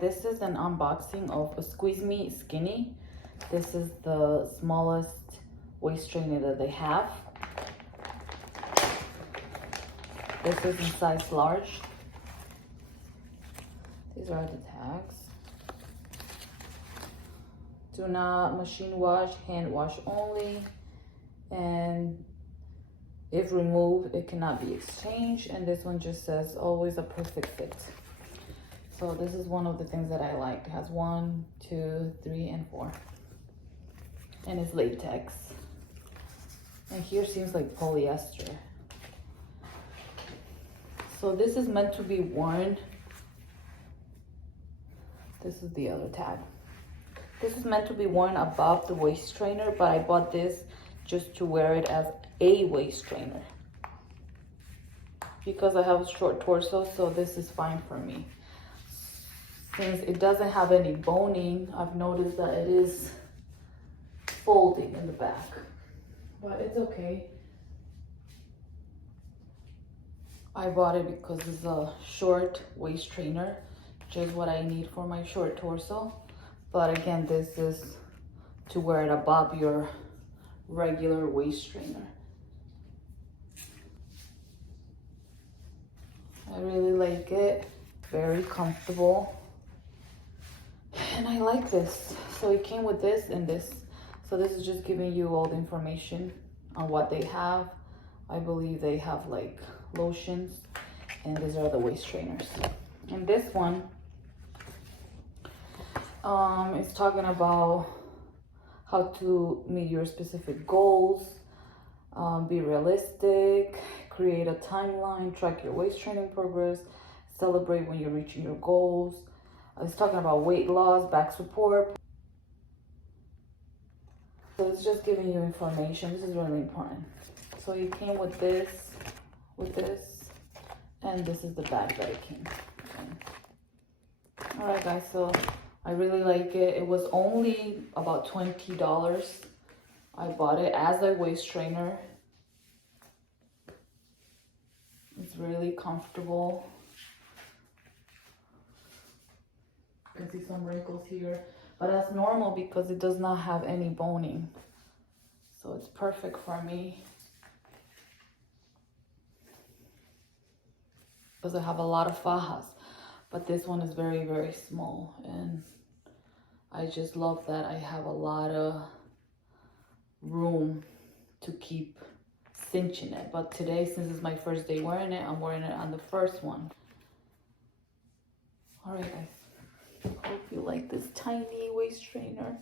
This is an unboxing of a Squeeze Me Skinny. This is the smallest waist trainer that they have. This is in size large. These are the tags. Do not machine wash, hand wash only. And if removed, it cannot be exchanged. And this one just says always a perfect fit. So this is one of the things that I like. It has 1, 2, 3, and 4. And it's latex. And here seems like polyester. So this is meant to be worn. This is the other tag. This is meant to be worn above the waist trainer, but I bought this just to wear it as a waist trainer. Because I have a short torso, so this is fine for me. Since it doesn't have any boning, I've noticed that it is folding in the back, but it's okay. I bought it because it's a short waist trainer, which is what I need for my short torso. But again, this is to wear it above your regular waist trainer. I really like it, very comfortable. And I like this. So it came with this and this. So this is just giving you all the information on what they have. I believe they have like lotions, and these are the waist trainers. And this one is talking about how to meet your specific goals, be realistic, create a timeline, track your waist training progress, celebrate when you're reaching your goals. It's talking about weight loss, back support. So it's just giving you information. This is really important. So it came with this, and this is the bag that it came in. All right, guys, so I really like it. It was only about $20. I bought it as a waist trainer. It's really comfortable. You can see some wrinkles here, but that's normal because it does not have any boning. So it's perfect for me. Because I have a lot of fajas, but this one is very, very small. And I just love that I have a lot of room to keep cinching it. But today, since it's my first day wearing it, I'm wearing it on the first one. All right, guys. Hope you like this tiny waist trainer.